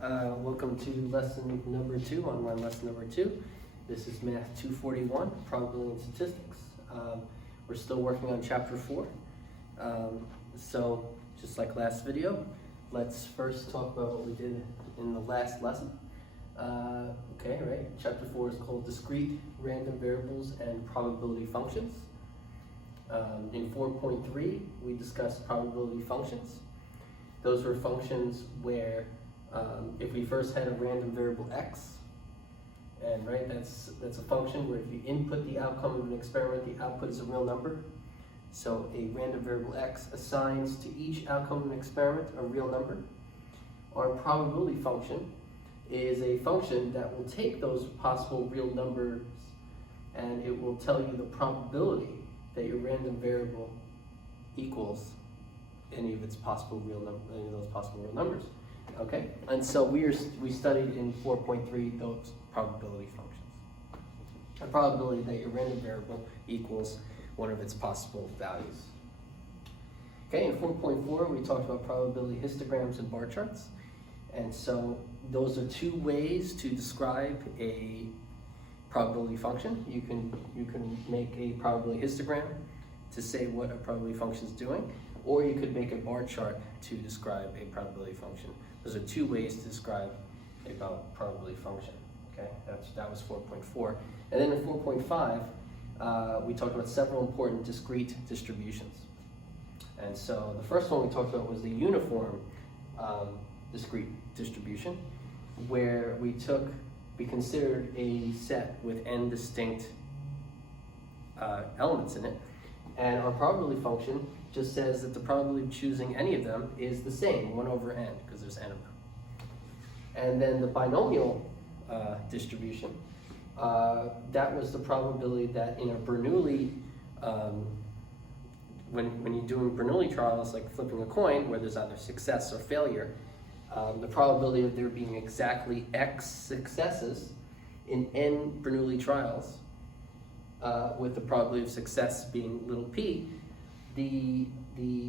Welcome to lesson number 2, online lesson number 2. This is Math 241, Probability and Statistics. We're still working on Chapter 4. So, just like last video, let's first talk about what we did in the last lesson. Chapter 4 is called Discrete, Random Variables, and Probability Functions. In 4.3, we discussed probability functions. Those were functions where if we first had a random variable x, and that's a function where if you input the outcome of an experiment, the output is a real number. So a random variable x assigns to each outcome of an experiment a real number. Our probability function is a function that will take those possible real numbers and it will tell you the probability that your random variable equals any of its possible real any of those possible real numbers. Okay, and so we studied in 4.3 those probability functions. A probability that your random variable equals one of its possible values. Okay, in 4.4 we talked about probability histograms and bar charts. And so those are two ways to describe a probability function. You can make a probability histogram to say what a probability function is doing, or you could make a bar chart to describe a probability function. Those are two ways to describe a probability function. Okay, that was 4.4. And then in 4.5, we talked about several important discrete distributions. And so the first one we talked about was the uniform discrete distribution, where we considered a set with n distinct elements in it, and our probability function just says that the probability of choosing any of them is the same, 1 over n, because there's n of them. And then the binomial distribution, that was the probability that in a Bernoulli, when you're doing Bernoulli trials, like flipping a coin, where there's either success or failure, the probability of there being exactly x successes in n Bernoulli trials, with the probability of success being little p, the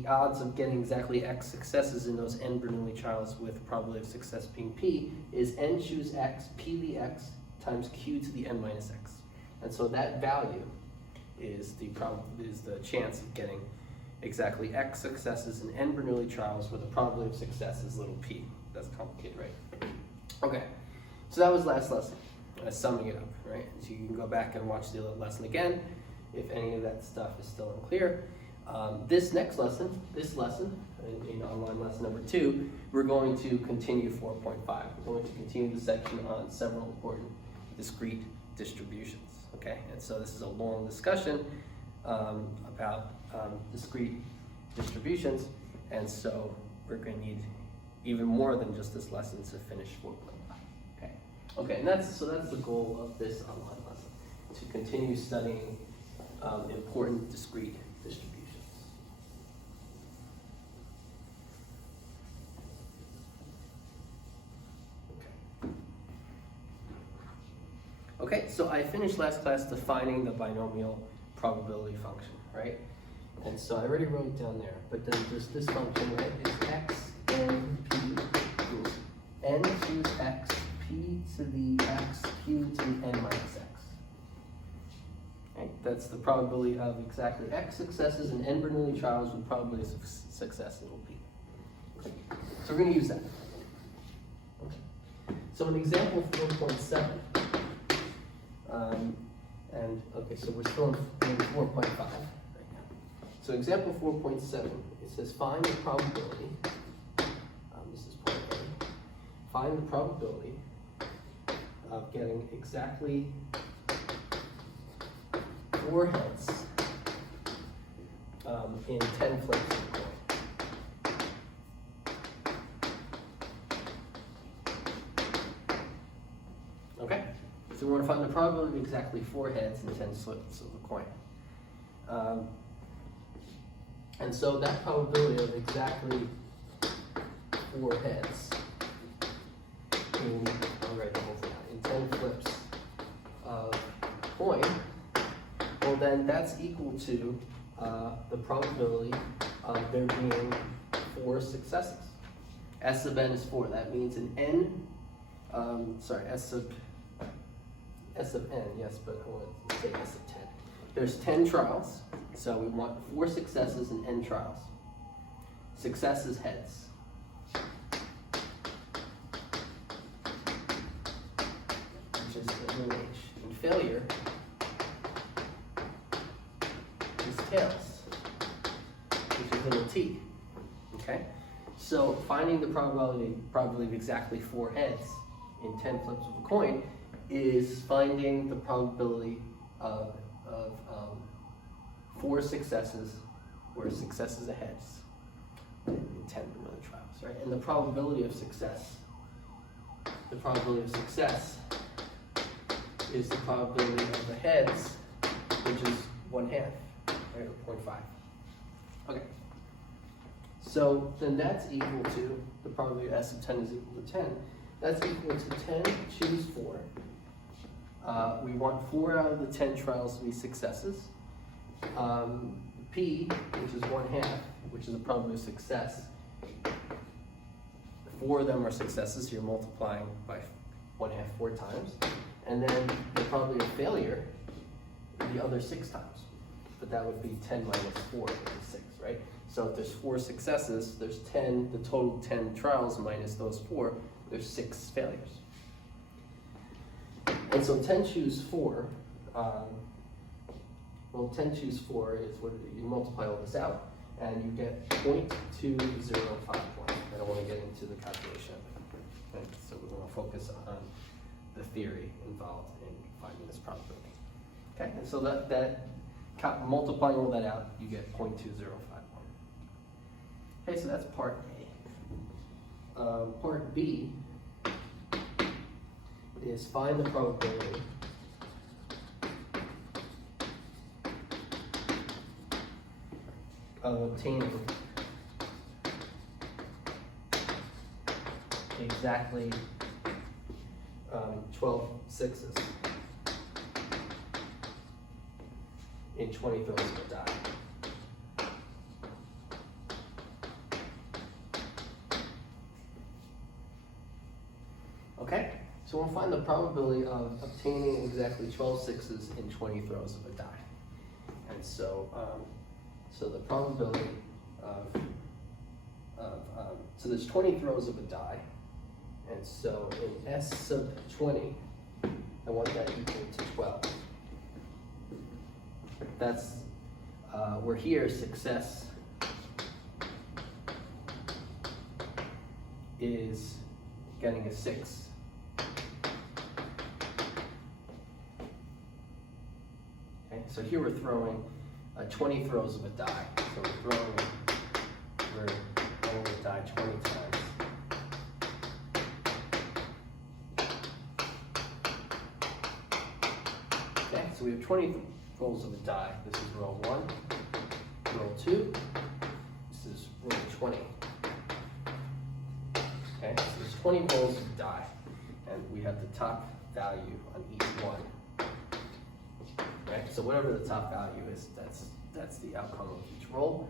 odds of getting exactly x successes in those n Bernoulli trials with probability of success being p is n choose x, p the x, times q to the n minus x. And so that value is the chance of getting exactly x successes in n Bernoulli trials where the probability of success is little p. That's complicated, right? Okay, so that was last lesson, summing it up, right? So you can go back and watch the lesson again if any of that stuff is still unclear. This lesson, in online lesson number 2, we're going to continue 4.5. We're going to continue the section on several important discrete distributions, okay? And so this is a long discussion about discrete distributions, and so we're going to need even more than just this lesson to finish 4.5, okay? Okay, and that's the goal of this online lesson, to continue studying important discrete distributions. Okay, so I finished last class defining the binomial probability function, right? And so I already wrote it down there, but then there's this function, right? It's x n p, n choose x, p to the x, q to the n minus x. Right? That's the probability of exactly x successes in n Bernoulli trials with probability of success little p. Okay. So we're going to use that. Okay. So in example 4.7, so we're still in 4.5 right now. So example 4.7, it says find the probability, this is part A, find the probability of getting exactly 4 heads in 10 flips of a coin. Okay? So we want to find the probability of exactly 4 heads in 10 flips of a coin. And so that probability of exactly 4 heads in 10 flips of a coin, well then that's equal to the probability of there being 4 successes. S sub n is 4. That means an n, S sub n, yes, but I want to say S sub 10. There's 10 trials, so we want 4 successes and n trials. Success is heads. Which is little h. And failure is tails, which is little t. Okay? So finding the probability of exactly 4 heads in 10 flips of a coin is finding the probability of 4 successes where successes are heads in 10 Bernoulli trials, right? And the probability of success is the probability of the heads, which is 1/2, right, or 0.5. Okay. So then that's equal to, the probability of S of 10 is equal to 10. That's equal to 10, choose 4. We want 4 out of the 10 trials to be successes. P, which is 1/2, which is the probability of success. 4 of them are successes, so you're multiplying by 1/2 4 times. And then the probability of failure, the other 6 times. But that would be 10 minus 4, which is 6, right? So if there's 4 successes, there's 10, the total 10 trials minus those 4, there's 6 failures. And so 10 choose 4, 10 choose 4 is what you multiply all this out, and you get 0.205. I don't want to get into the calculation of it. Okay? So we're going to focus on the theory involved in finding this probability. Okay, and so multiplying all that out, you get 0.2051. Okay, so that's part A. Part B is find the probability of obtaining exactly 12 sixes in 20 throws of a die. Okay, so we'll find the probability of obtaining exactly 12 sixes in 20 throws of a die. And so, so the probability so there's 20 throws of a die, and so in S sub 20, I want that equal to 12. That's, where here success is getting a 6. Okay, so here we're throwing 20 throws of a die. So we're rolling the die 20 times. Okay, so we have 20 rolls of a die. This is roll 1, roll 2, this is roll 20. Okay, so there's 20 rolls of die, and we have the top value on each one. Right, so whatever the top value is, that's the outcome of each roll.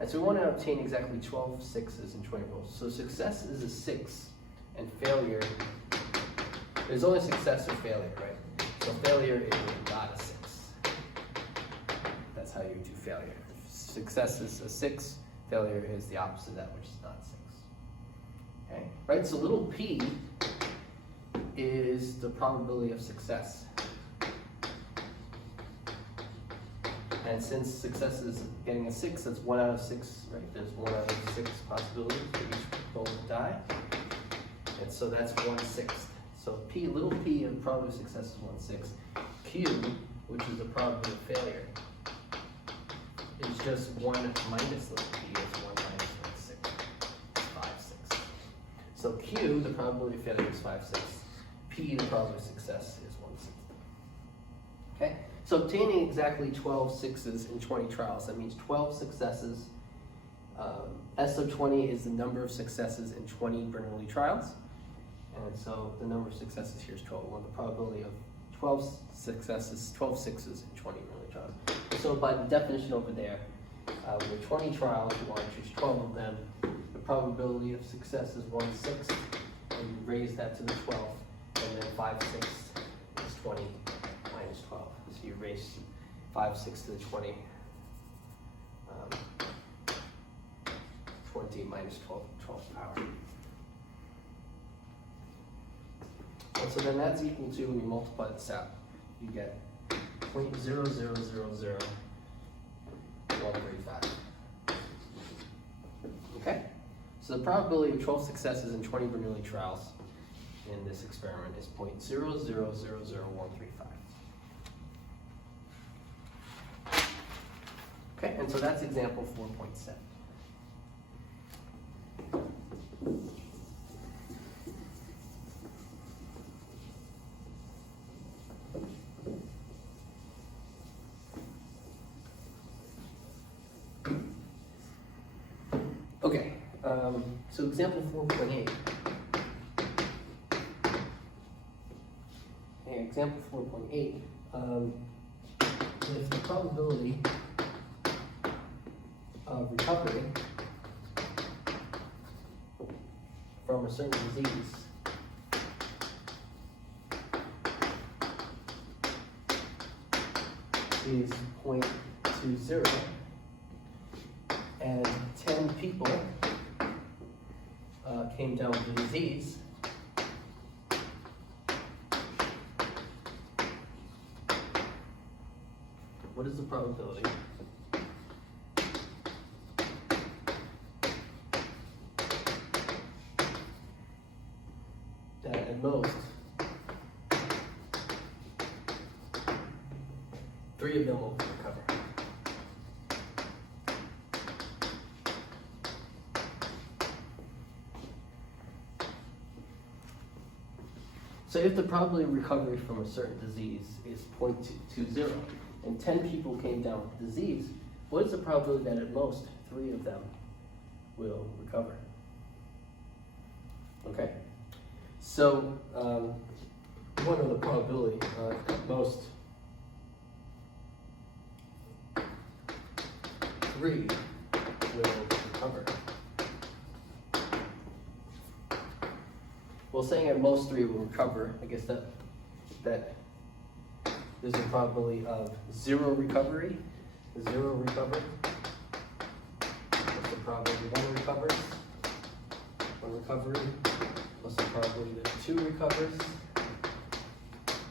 And so we want to obtain exactly 12 sixes in 20 rolls. So success is a 6, and failure, there's only success or failure, right? So failure is not a 6. That's how you do failure. Success is a 6, failure is the opposite of that, which is not 6. Okay, right? So little p is the probability of success. And since success is getting a 6, that's 1 out of 6, right? There's 1 out of 6 possibilities for each roll of die. And so that's 1/6. So p, little p, and probability of success is 1/6. Q, which is the probability of failure, is just 1 minus little p, is 1 minus 1/6. It's 5/6. So Q, the probability of failure is 5/6. P, the probability of success is 1/6. Okay? So obtaining exactly 12 sixes in 20 trials, that means 12 successes. S of 20 is the number of successes in 20 Bernoulli trials. And so the number of successes here is 12. We want the probability of 12 successes, 12 sixes in 20 Bernoulli trials. So by the definition over there, with 20 trials, you want to choose 12 of them. The probability of success is 1/6, and you raise that to the 12th, and then 5/6 is 20 minus 12. So you raise 5/6 to the 20. 20 minus 12th power. And so then that's equal to, when you multiply this out, you get 0.0000135. Okay? So the probability of 12 successes in 20 Bernoulli trials in this experiment is 0.0000135. Okay, and so that's example 4.7. Okay, so example 4.8. Okay, example 4.8. If the probability of recovery from a certain disease is 0.20, and 10 people came down with the disease, what is the probability that at most 3 of them will recover? So if the probability of recovery from a certain disease is 0.20, and 10 people came down with the disease, what is the probability that at most 3 of them will recover? Okay, so we want to know the probability at most 3 will recover. Well, saying at most 3 will recover, I guess that there's a probability of 0 recovery. 0 recovery. What's the probability 1 recovers? 1 recovery. What's the probability that 2 recovers?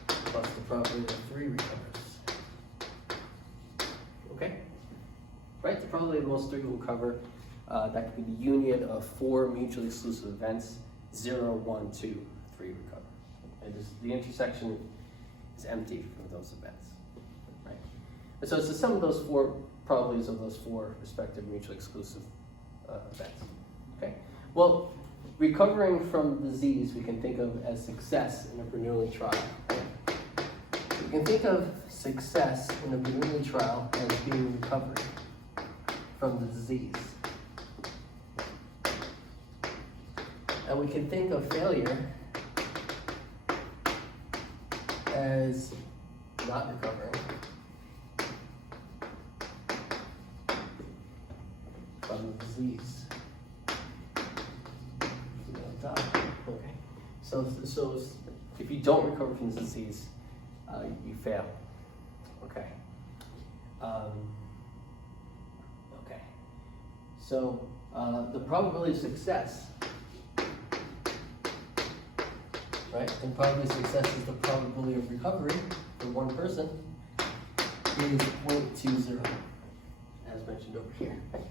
Plus the probability that 3 recovers. Okay? Right? The probability of most 3 will recover. That could be the union of 4 mutually exclusive events. 0, 1, 2, 3 recover. And the intersection is empty from those events, right? And so it's the sum of those 4 probabilities of those 4 respective mutually exclusive events. Okay. Well, recovering from disease we can think of as success in a Bernoulli trial. Right? We can think of success in a Bernoulli trial as being recovery from the disease. And we can think of failure as not recovering from the disease. Okay. So if you don't recover from the disease, you fail. Okay. Okay. So the probability of success. Right? And probability of success is the probability of recovery for one person is 0.20, as mentioned over here. Right?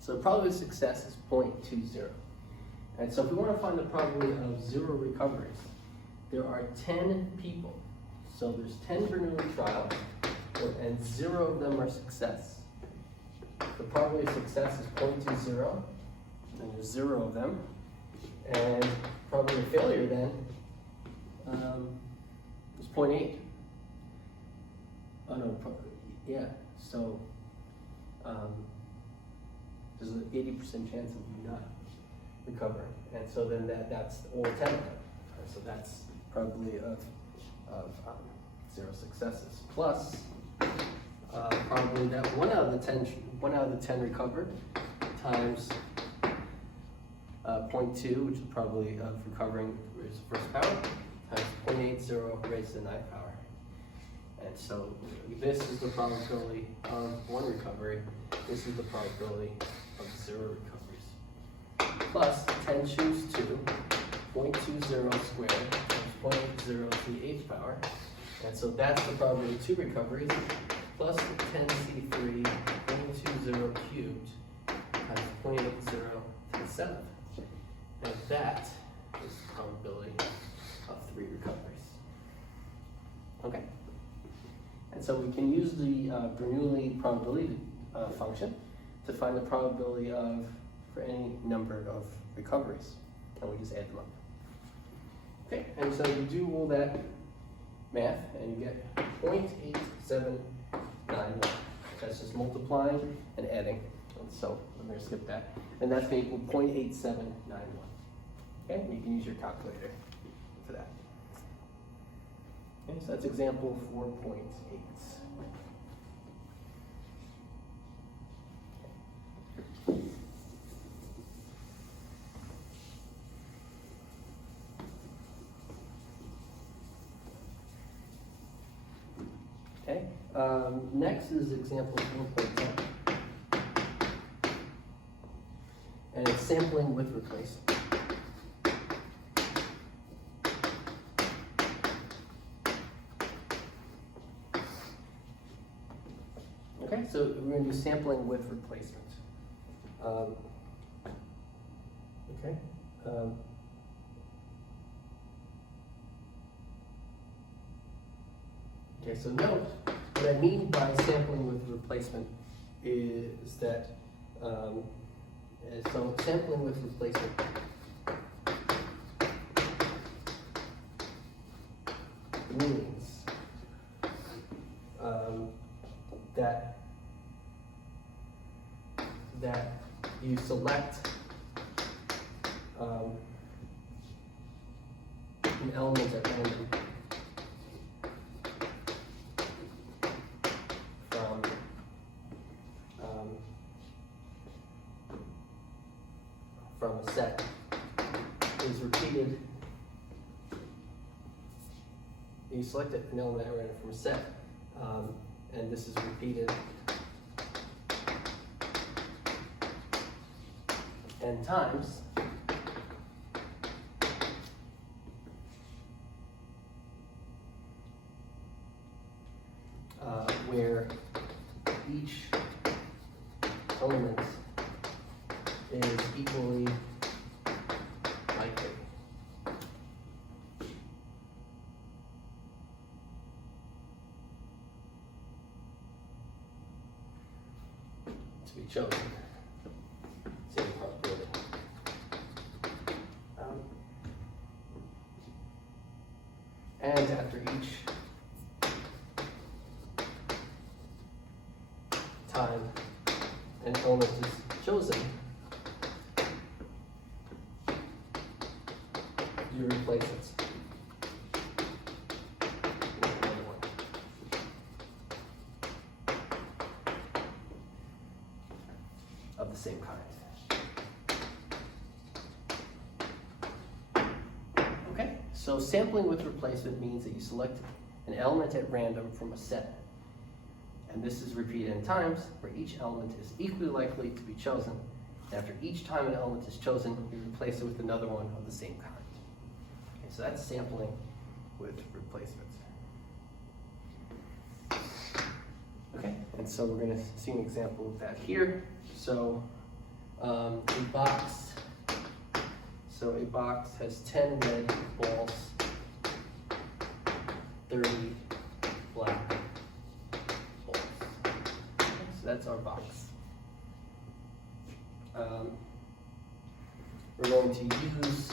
So the probability of success is 0.20. And so if we want to find the probability of 0 recoveries, there are 10 people. So there's 10 Bernoulli trials, and 0 of them are success. The probability of success is 0.20, and there's 0 of them. And probability of failure then is 0.8. Oh no, yeah. So there's an 80% chance of you not recovering, and so then that's all 10 of them. So that's probability of 0 successes plus probably that 1 out of the 10 recovered times 0.2, which is the probability of recovering raised to the first power, times 0.80 raised to the 9th power. And so this is the probability of one recovery. This is the probability of 0 recoveries. Plus 10 choose 2, 0.20 squared times 0.80 to the 8th power. And so that's the probability of 2 recoveries, plus 10C3, 0.20 cubed times 0.80 to the 7th. And that is the probability of 3 recoveries. Okay? And so we can use the Bernoulli probability function to find the probability for any number of recoveries. And we just add them up. Okay, and so you do all that math and you get 0.8791. That's just multiplying and adding. And so I'm going to skip that. And that's going to equal 0.8791. Okay, you can use your calculator for that. Okay, so that's example 4.8. Okay, next is example 4.10. And it's sampling with replacement. Okay, so we're going to do sampling with replacement. Okay. Okay, so note, what I mean by sampling with replacement is that, so sampling with replacement means that you select an element at random from a set is repeated. You select an element at random from a set, and this is repeated n times. Where each element is equally likely to be chosen. Same probability. And after each time an element is chosen, you replace it with another one. Of the same kind. Okay, so sampling with replacement means that you select an element at random from a set. And this is repeated n times, where each element is equally likely to be chosen. After each time an element is chosen, you replace it with another one of the same kind. Okay, so that's sampling with replacement. Okay, and so we're going to see an example of that here. So a box has 10 red balls, 30 black balls. Okay, so that's our box. We're going to use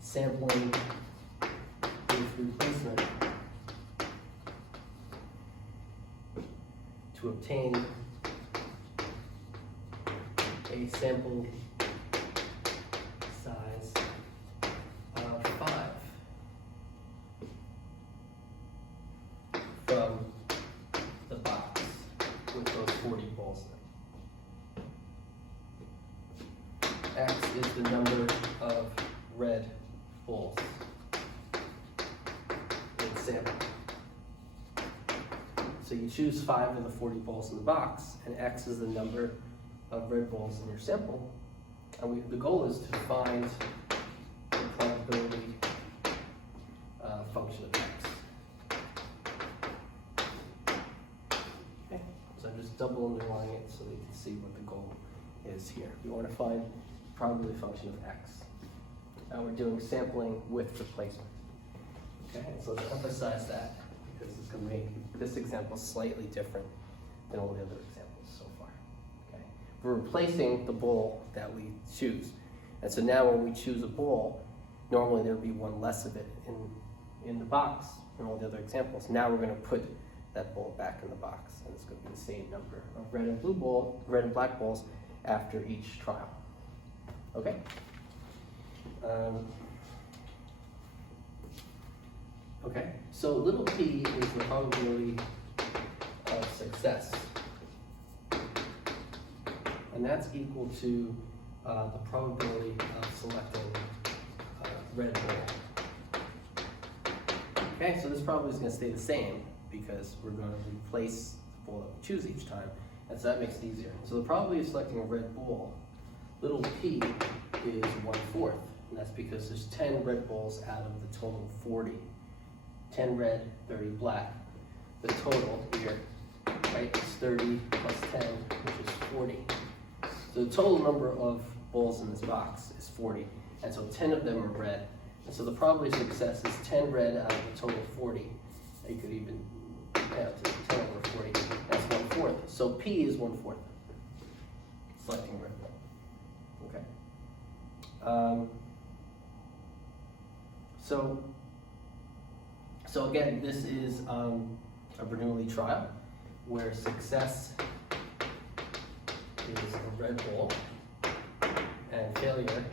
sampling with replacement to obtain a sample size of 5 from the box with those 40 balls in it. X is the number of red balls in sample. So you choose 5 of the 40 balls in the box, and X is the number of red balls in your sample. And the goal is to find the probability function of X. Okay, so I'm just double underlining it so that you can see what the goal is here. We want to find the probability function of X. And we're doing sampling with replacement. Okay, so let's emphasize that because it's going to make this example slightly different than all the other examples so far. Okay, we're replacing the ball that we choose. And so now when we choose a ball, normally there would be one less of it in the box in all the other examples. Now we're going to put that ball back in the box, and it's going to be the same number of red and black balls after each trial. Okay. Okay, so little p is the probability of success, and that's equal to the probability of selecting red ball. Okay, so this probability is going to stay the same because we're going to replace the ball that we choose each time, and so that makes it easier. So the probability of selecting a red ball, little p, is 1/4, and that's because there's 10 red balls out of the total 40. 10 red, 30 black. The total here, right, is 30 plus 10, which is 40. So the total number of balls in this box is 40, and so 10 of them are red. And so the probability of success is 10 red out of the total 40. You could even add to 10 over 40. That's 1/4. So P is 1/4. Selecting red ball. Okay. So again, this is a Bernoulli trial where success is a red ball and failure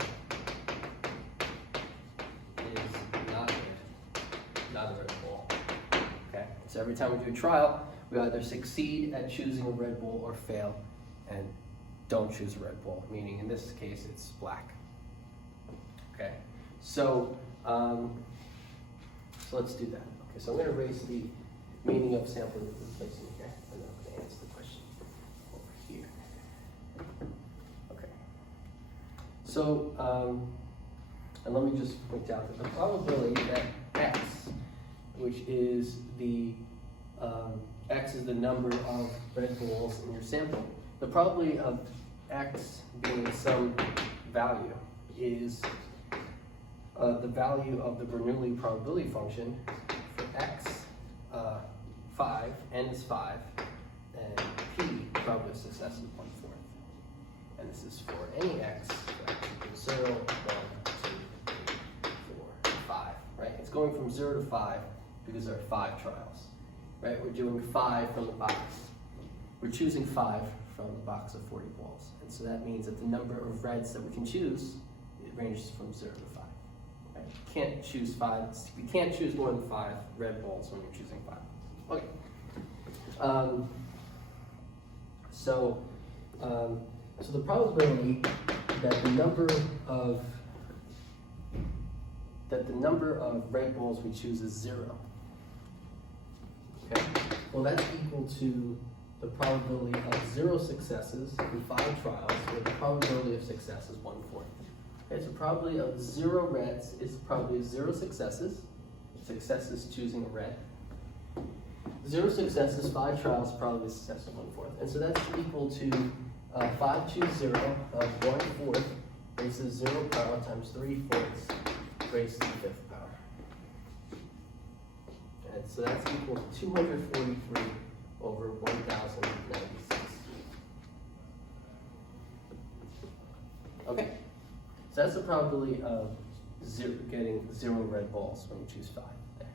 is not a red ball. Okay, so every time we do a trial, we either succeed at choosing a red ball or fail and don't choose a red ball, meaning in this case it's black. Okay, so let's do that. Okay, so I'm going to erase the meaning of sampling with replacement here, and then I'm going to answer the question over here. Okay. So, and let me just point out that the probability that X, which is X is the number of red balls in your sample, the probability of X being some value is the value of the Bernoulli probability function for X, 5, N is 5, and P, probability of success is 1/4. And this is for any X, right? 0, 1, 2, 3, 4, 5, right? It's going from 0 to 5 because there are 5 trials, right? We're doing 5 from the box. We're choosing 5 from the box of 40 balls. And so that means that the number of reds that we can choose, it ranges from 0 to 5. Right? You can't choose 5. You can't choose more than 5 red balls when you're choosing 5. Okay. So the probability that the number of red balls we choose is 0. Okay. Well, that's equal to the probability of 0 successes in 5 trials, where the probability of success is 1/4. Okay, so probability of 0 reds is the probability of 0 successes. Success is choosing a red. 0 successes, 5 trials, probability of success is 1/4. And so that's equal to 5 choose 0 of 1/4 raised to the 0 power times 3/4 raised to the 5th power. And so that's equal to 243 over 1,096. Okay, so that's the probability of getting 0 red balls when you choose 5. There.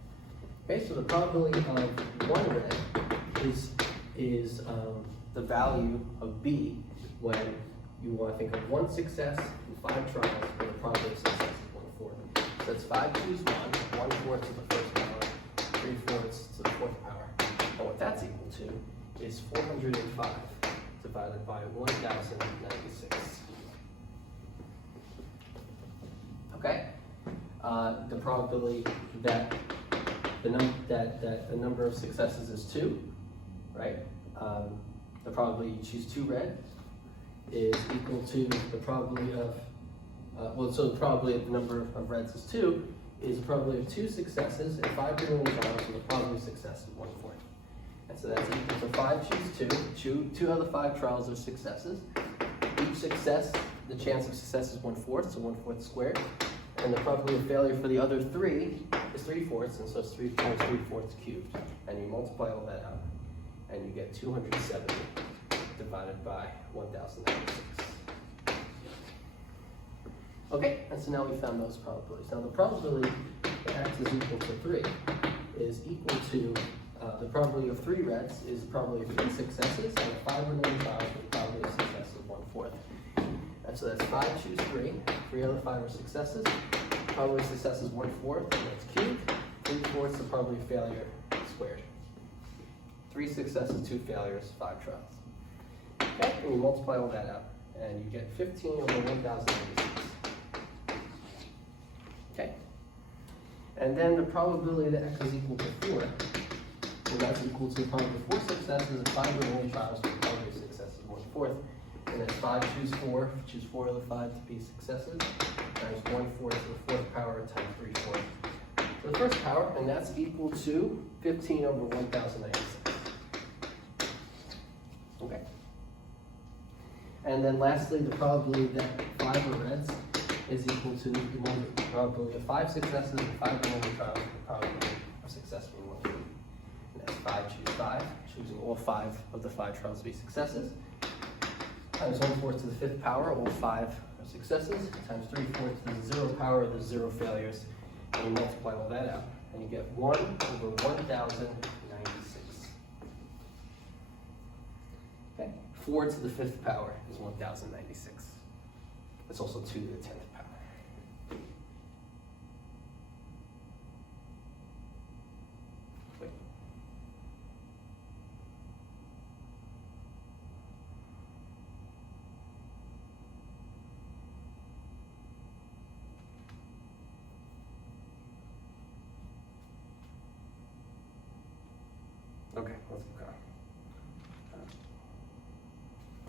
Okay, so the probability of 1 red is the value of B when you want to think of 1 success in 5 trials, and the probability of success is 1/4. So that's 5 choose 1, 1/4 to the 1st power, 3/4 to the 4th power. And what that's equal to is 405 divided by 1,096. the probability that the number of successes is 2, right? The probability you choose 2 red is equal to the probability of, so the probability of the number of reds is 2 is the probability of 2 successes and 5 remaining trials, and the probability of success is 1/4. And so that's equal to 5 choose 2. 2 out of the 5 trials are successes. Each success, the chance of success is 1/4, so 1/4 squared. And the probability of failure for the other 3 is 3/4, and so it's 3 times 3/4 cubed. And you multiply all that out, and you get 270 divided by 1096. Okay, and so now we found those probabilities. Now the probability that x is equal to 3 is equal to the probability of 3 reds is the probability of 3 successes, and 5 remaining trials with the probability of success is 1/4. And so that's 5 choose 3. 3 out of 5 are successes. Probability of success is 1/4, and that's cubed. 3/4 the probability of failure squared. 3 successes, 2 failures, 5 trials. Okay, and you multiply all that out, and you get 15 over 1096. Okay, and then the probability that x is equal to 4, and that's equal to the probability of 4 successes and 5 remaining trials with the probability of success is 1/4. And then 5 choose 4, choose 4 of the 5 to be successes, times 1/4 to the 4th power times 3/4 to the 1st power, and that's equal to 15 over 1096. Okay. And then lastly, the probability that 5 are reds is equal to the probability of 5 successes and 5 remaining trials with the probability of success being 1/4. And that's 5 choose 5, choosing all 5 of the 5 trials to be successes, times 1/4 to the 5th power, all 5 are successes, times 3/4 to the 0 power, the 0 failures, and you multiply all that out, and you get 1 over 1096. Okay, 4 to the 5th power is 1096. It's also 2 to the 10th power. Wait. Okay, let's keep going.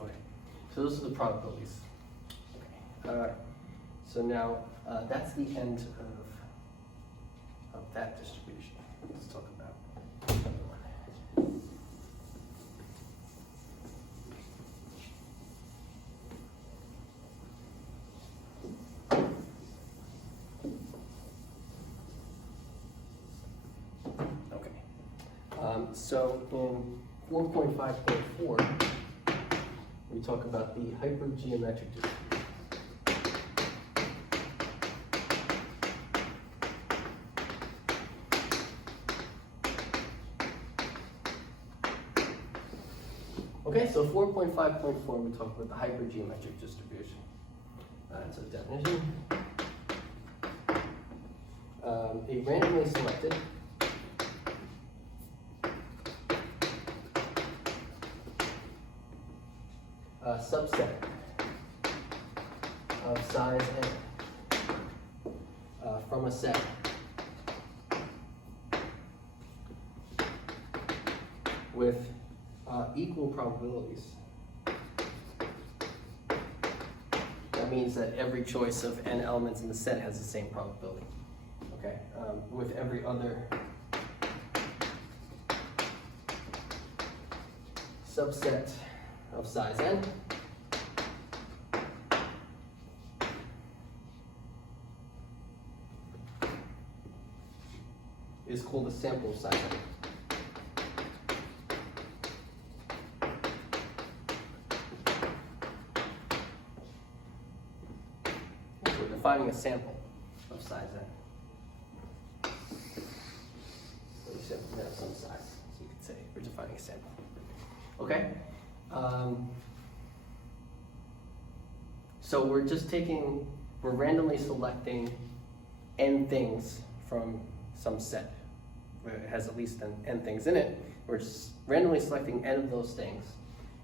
Okay, so those are the probabilities. Okay, so now that's the end of that distribution. Let's talk about another one. So in 4.5.4, we talk about the hypergeometric distribution. Okay, so 4.5.4, we talk about the hypergeometric distribution. So definition. A randomly selected subset of size n from a set with equal probabilities. That means that every choice of n elements in the set has the same probability. Okay, with every other subset of size n is called a sample size n. So we're defining a sample of size n. So you said we have some size, so you could say we're defining a sample. Okay? So we're just we're randomly selecting n things from some set where it has at least n things in it. We're just randomly selecting n of those things,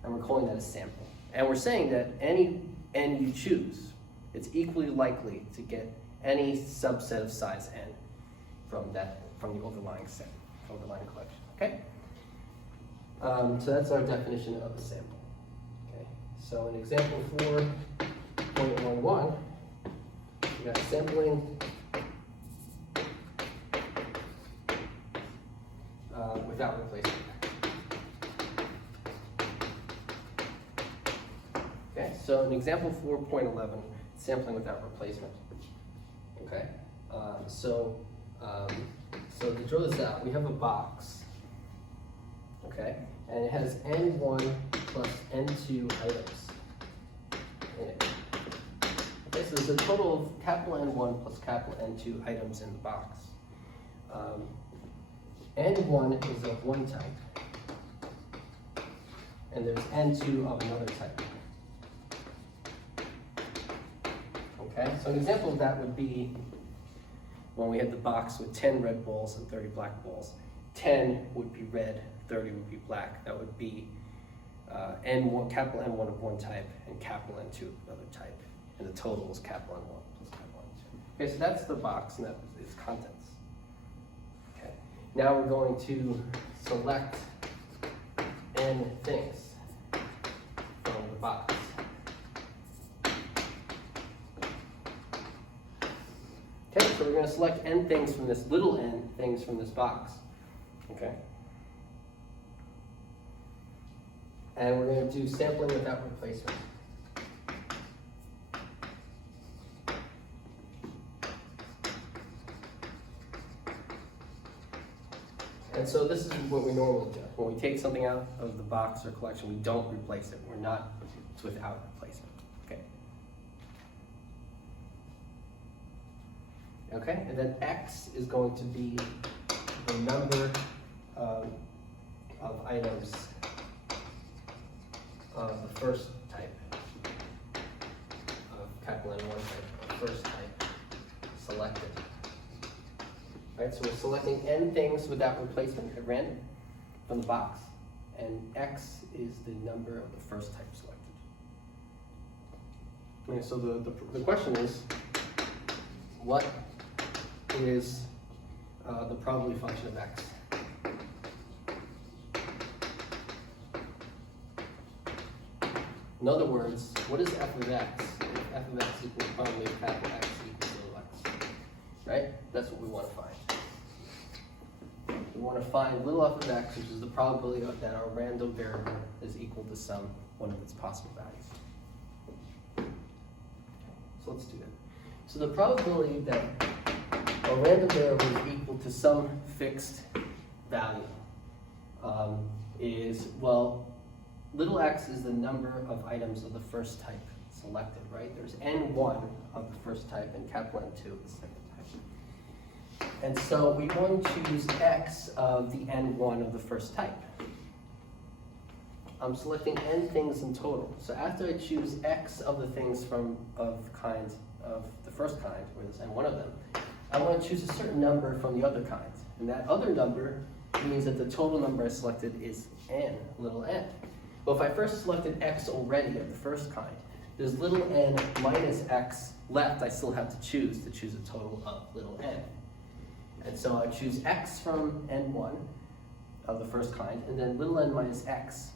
and we're calling that a sample. And we're saying that any n you choose, it's equally likely to get any subset of size n from the overlying set, overlying collection. Okay. So that's our definition of a sample. Okay. So in example 4.11, we got sampling without replacement. Okay, so in example 4.11, sampling without replacement. Okay, so to draw this out, we have a box. Okay, and it has n1 plus n2 items in it. Okay, so there's a total of capital N1 plus capital N2 items in the box. N1 is of one type, and there's N2 of another type. Okay, so an example of that would be when we had the box with 10 red balls and 30 black balls. 10 would be red, 30 would be black. That would be N1, capital N1 of one type and capital N2 of another type. And the total is capital N1 plus capital N2. Okay, so that's the box and that is its contents. Okay, now we're going to select n things from the box. Okay, so we're going to select n things from this, little n things from this box. Okay. And we're going to do sampling without replacement. And so this is what we normally do. When we take something out of the box or collection, we don't replace it. We're not, it's without replacement. Okay. Okay, and then X is going to be the number of items of the first type, of capital N1 type, of first type, selected. Right, so we're selecting n things without replacement at random from the box, and X is the number of the first type selected. Okay, so the question is, what is the probability function of X? In other words, what is f of x if f of x equals probability of capital X equals little x? Right? That's what we want to find. We want to find little f of x, which is the probability that our random variable is equal to one of its possible values. So let's do that. So the probability that a random variable is equal to some fixed value is, well, little x is the number of items of the first type selected, right? There's n1 of the first type and capital N2 of the second type. And so we want to choose x of the n1 of the first type. I'm selecting n things in total. So after I choose x of the things of the first kind, where there's n1 of them, I want to choose a certain number from the other kinds. And that other number means that the total number I selected is n, little n. Well, if I first selected x already of the first kind, there's little n minus x left I still have to choose a total of little n. And so I choose x from n1 of the first kind, and then little n minus x,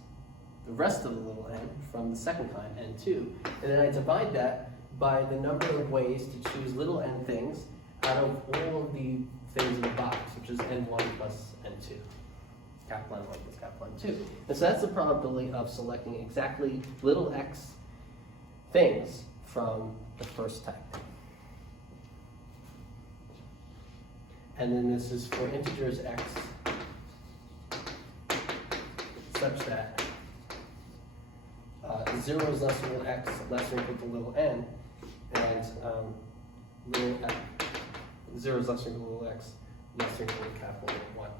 the rest of the little n from the second kind, n2. And then I divide that by the number of ways to choose little n things out of all of the things in the box, which is n1 plus n2. Capital N1 plus capital N2. And so that's the probability of selecting exactly little x things from the first type. And then this is for integers x such that 0 is less than little x, less than or equal to little n, and little x, 0 is less than or equal to little x, less than or equal to capital N1.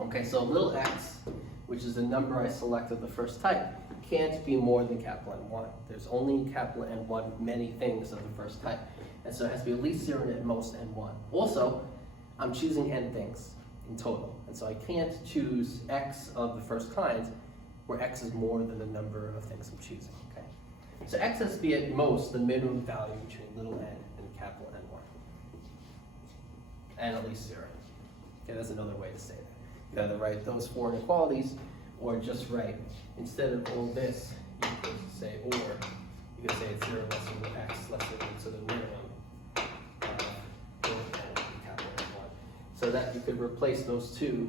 Okay, so little x, which is the number I select of the first type, can't be more than capital N1. There's only capital N1 many things of the first type. And so it has to be at least 0 and at most N1. Also, I'm choosing n things in total. And so I can't choose x of the first kind where x is more than the number of things I'm choosing. Okay? So x has to be at most the minimum value between little n and capital N1. And at least 0. Okay, that's another way to say that. You either write those 4 inequalities, or just write, instead of all this, you could say or. You could say it's 0 less than x less than so the minimum capital N1. So that you could replace those 2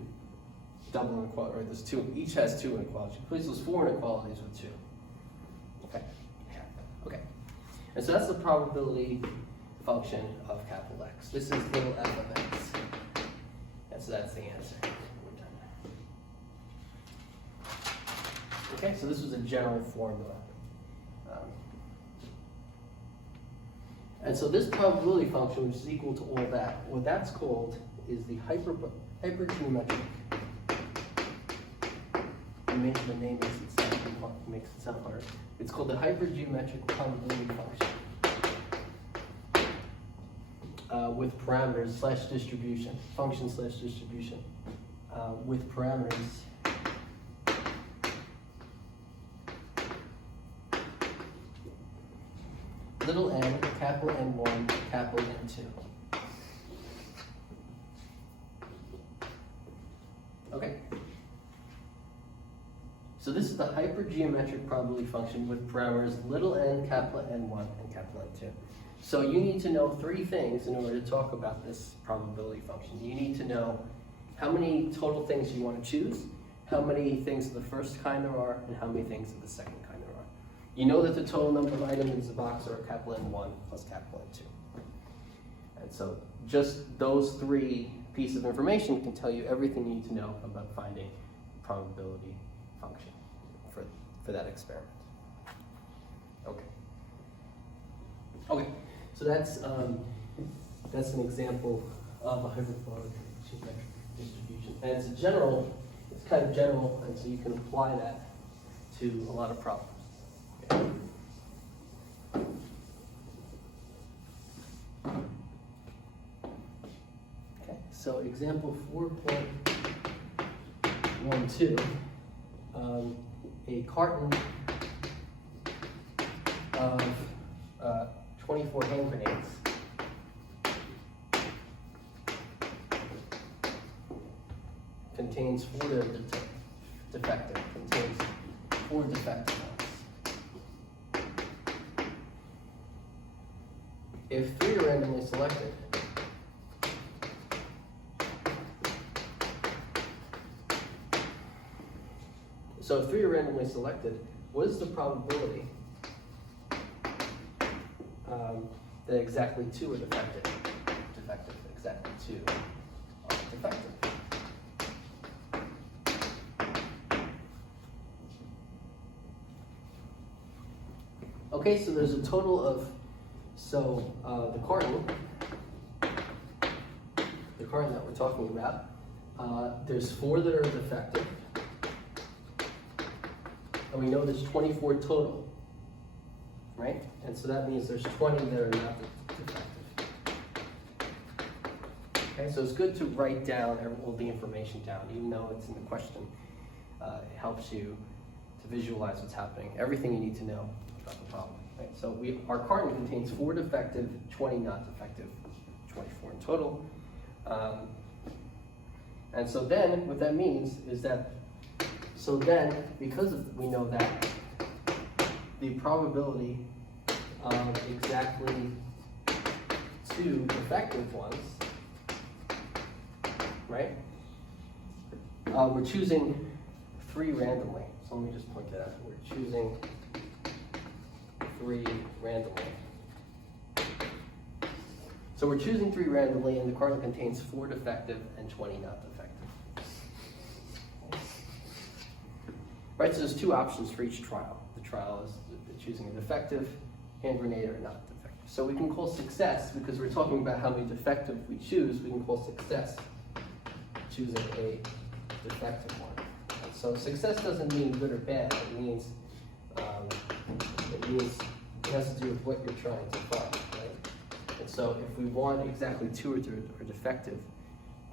double inequalities, or those 2, each has 2 inequalities. You replace those 4 inequalities with 2. Okay. Okay. And so that's the probability function of capital X. This is little f of x. And so that's the answer. We're done. Okay, so this was a general formula. And so this probability function, which is equal to all that, what that's called is the hypergeometric. The name makes it sound hard. It's called the hypergeometric probability function with parameters / distribution, function / distribution with parameters little n, capital N1, capital N2. Okay. So this is the hypergeometric probability function with parameters little n, capital N1, and capital N2. So you need to know 3 things in order to talk about this probability function. You need to know how many total things you want to choose, how many things of the first kind there are, and how many things of the second kind there are. You know that the total number of items in the box are capital N1 plus capital N2. And so just those 3 pieces of information can tell you everything you need to know about finding probability function for that experiment. Okay. Okay, so that's an example of a hyperbolic geometric distribution. And it's kind of general, and so you can apply that to a lot of problems. Okay. Okay, so example 4.12, a carton of 24 hand grenades contains 4 defective, contains 4 defective ones. If 3 are randomly selected, so if 3 are randomly selected, what is the probability that exactly 2 are defective? Exactly 2 are defective. Okay, so there's a total of, the carton that we're talking about, there's 4 that are defective, and we know there's 24 total, right? And so that means there's 20 that are not defective. Okay, so it's good to write down all the information down, even though it's in the question. It helps you to visualize what's happening, everything you need to know about the problem. Right? So our carton contains 4 defective, 20 not defective, 24 in total. And so then what that means is that, because we know that, the probability of exactly 2 defective ones, right? We're choosing 3 randomly. So let me just point that out. We're choosing 3 randomly. So we're choosing 3 randomly, and the carton contains 4 defective and 20 not defective. Right, so there's 2 options for each trial. The trial is choosing a defective hand grenade or not defective. So we can call success, because we're talking about how many defective we choose, we can call success choosing a defective one. And so success doesn't mean good or bad. It means it has to do with what you're trying to find, right? And so if we want exactly 2 are defective,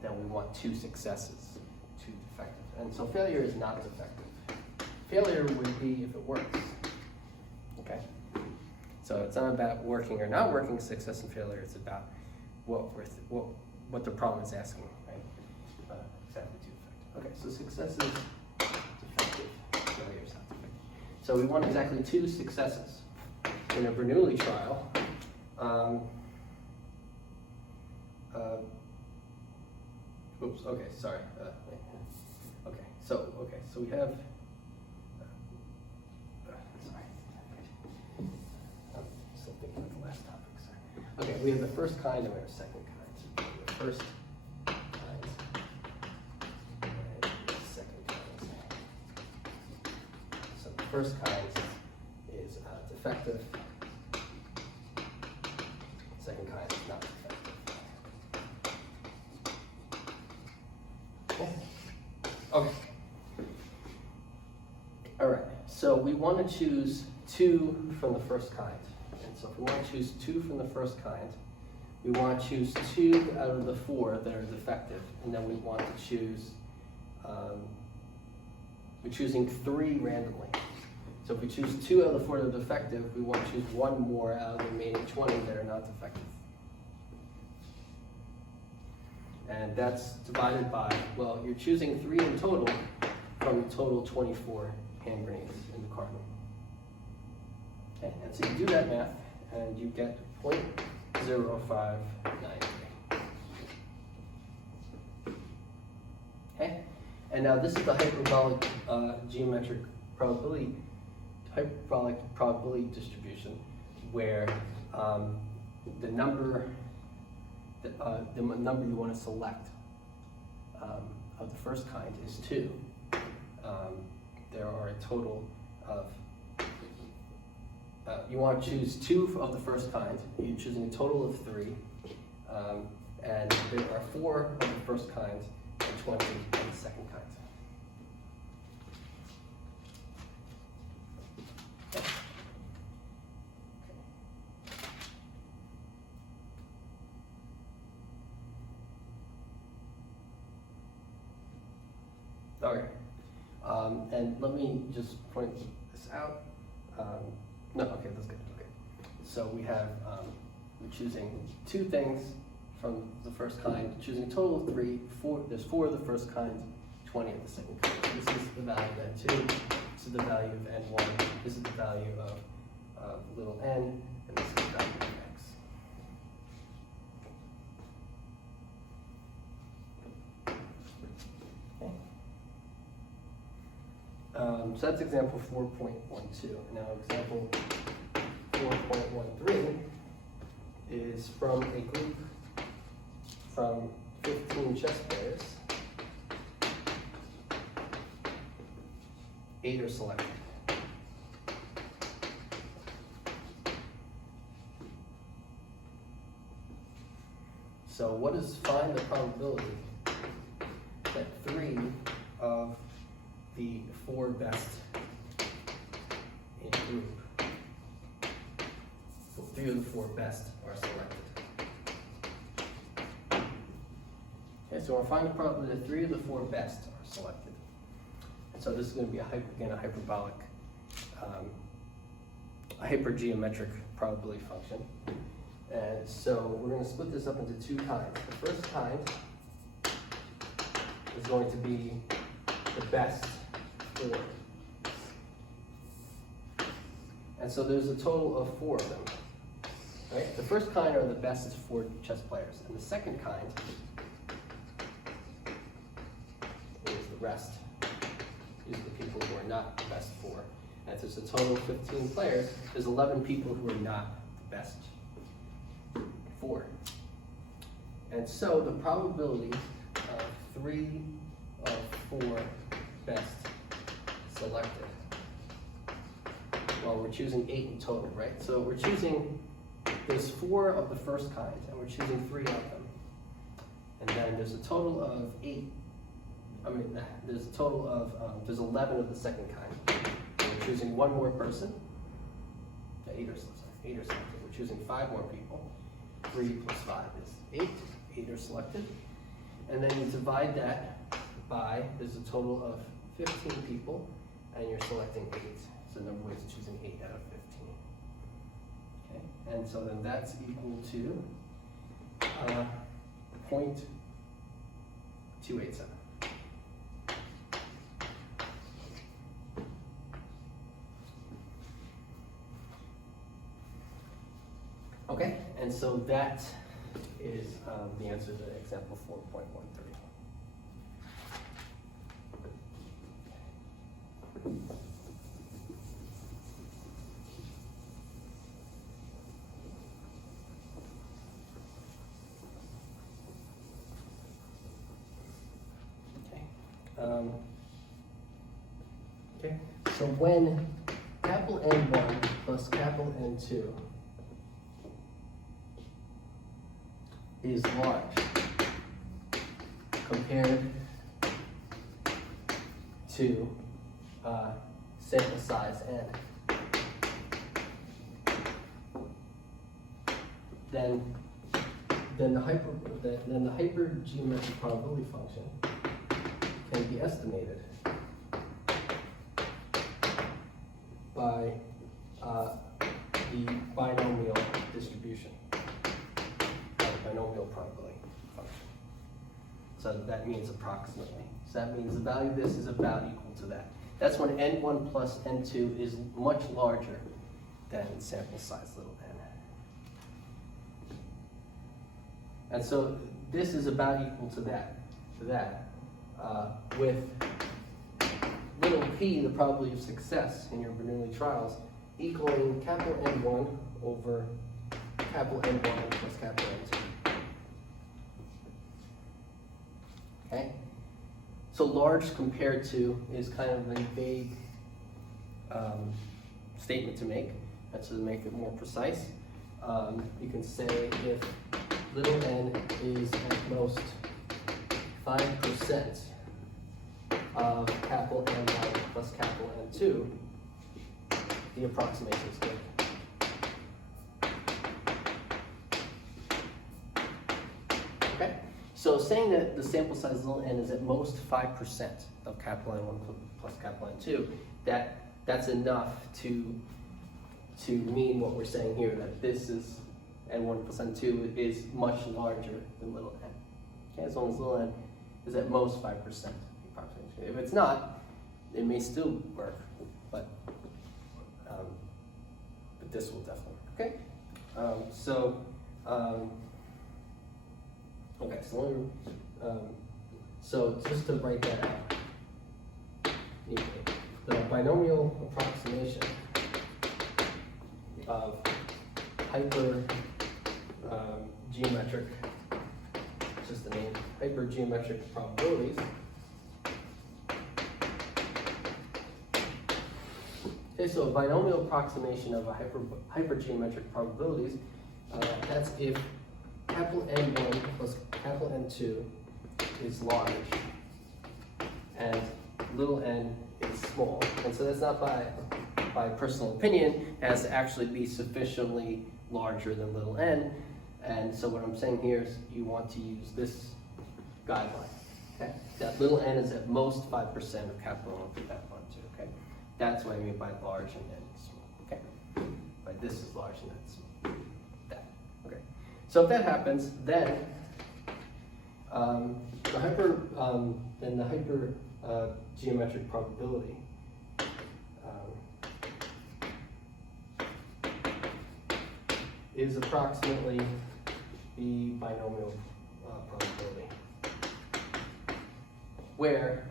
then we want 2 successes, 2 defective. And so failure is not defective. Failure would be if it works. Okay? So it's not about working or not working, success and failure. It's about what the problem is asking, right? Exactly too effective. Okay, so success is defective, failure is not defective. So we want exactly 2 successes. In a Bernoulli trial, oops, okay, sorry. Okay, so we have, sorry. I'm still thinking of the last topic, sorry. Okay, we have the first kind and we have the second kind. So the first kind and the second kind. So the first kind is defective. Second kind is not defective. Okay. All right. So we want to choose 2 from the first kind. And so if we want to choose 2 from the first kind, we want to choose 2 out of the 4 that are defective. And then we want to choose, we're choosing 3 randomly. So if we choose 2 out of the 4 that are defective, we want to choose 1 more out of the remaining 20 that are not defective. And that's divided by, well, you're choosing 3 in total from a total 24 hand grenades in the cardinal. Okay, and so you do that math, and you get 0.0593. Okay, and now this is the hyperbolic geometric probability distribution, where the number you want to select of the first kind is 2. There are a total of, you want to choose 2 of the first kind. You're choosing a total of 3. And there are 4 of the first kind and 20 of the second kind. Okay, and let me just point this out. No, okay, that's good. Okay, so we have we're choosing 2 things from the first kind, choosing a total of 3. 4. There's 4 of the first kind, 20 of the second kind. This is the value of n2. This is the value of n1. This is the value of little n, and this is the value of x. So that's example 4.12. Now example 4.13 is from a group from 15 chess players. 8 are selected. So what is, find the probability that 3 of the 4 best in a group, so 3 of the 4 best are selected. Okay, so we'll find the probability that 3 of the 4 best are selected. And so this is going to be a hyperbolic, a hypergeometric probability function. And so we're going to split this up into 2 kinds. The first kind is going to be the best 4. And so there's a total of 4 of them. Right? The first kind are the best 4 chess players, and the second kind is the rest. These are the people who are not the best 4. And if there's a total of 15 players, there's 11 people who are not the best 4. And so the probability of 3 of 4 best selected, well, we're choosing 8 in total, right? So we're choosing, there's 4 of the first kind, and we're choosing 3 of them. And then there's a total of 8, there's a total of, there's 11 of the second kind. And we're choosing 1 more person. 8 are selected. We're choosing 5 more people. 3 plus 5 is 8. 8 are selected. And then you divide that by, there's a total of 15 people, and you're selecting 8. So the number of ways choosing 8 out of Okay, and so then that's equal to 0.287. Okay, and so that is the answer to example 4.13. Okay, so when capital N1 plus capital N2 is large compared to sample size n, then the hypergeometric probability function can be estimated by the binomial distribution, the binomial probability function. So that means approximately. So that means the value of this is about equal to that. That's when n1 plus n2 is much larger than sample size little n. And so this is about equal to that. With little p, the probability of success in your Bernoulli trials, equaling capital N1 over capital N1 plus capital N2. Okay? So large compared to is kind of a vague statement to make. And so to make it more precise, you can say if little n is at most 5% of capital N1 plus capital N2, the approximation is good. Okay? So saying that the sample size little n is at most 5% of capital N1 plus capital N2, that's enough to mean what we're saying here, that this is N1 plus N2 is much larger than little n. Okay? As long as little n is at most 5% approximation. If it's not, it may still work, but this will definitely work. Okay, so just to write that out, the binomial approximation of hypergeometric, just the name, hypergeometric probabilities Okay, so a binomial approximation of a hypergeometric probabilities, that's if capital N1 plus capital N2 is large and little n is small. And so that's not by personal opinion, it has to actually be sufficiently larger than little n. And so what I'm saying here is you want to use this guideline. Okay? That little n is at most 5% of capital N for capital N2. Okay? That's what I mean by large and n is small. Okay? By this is large and that's small. That. Okay. So if that happens, then the hypergeometric probability is approximately the binomial probability, where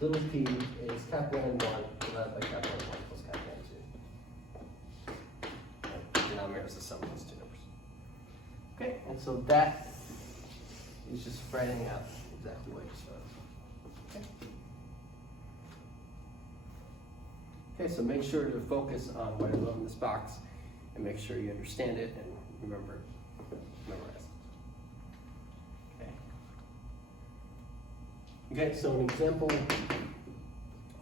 little p is capital N1 divided by capital N1 plus capital N2. The denominator is the sum of those two numbers. Okay, and so that is just spreading out exactly what you just wrote. Okay, so make sure to focus on what I wrote in this box and make sure you understand it and memorize it. Okay, so in example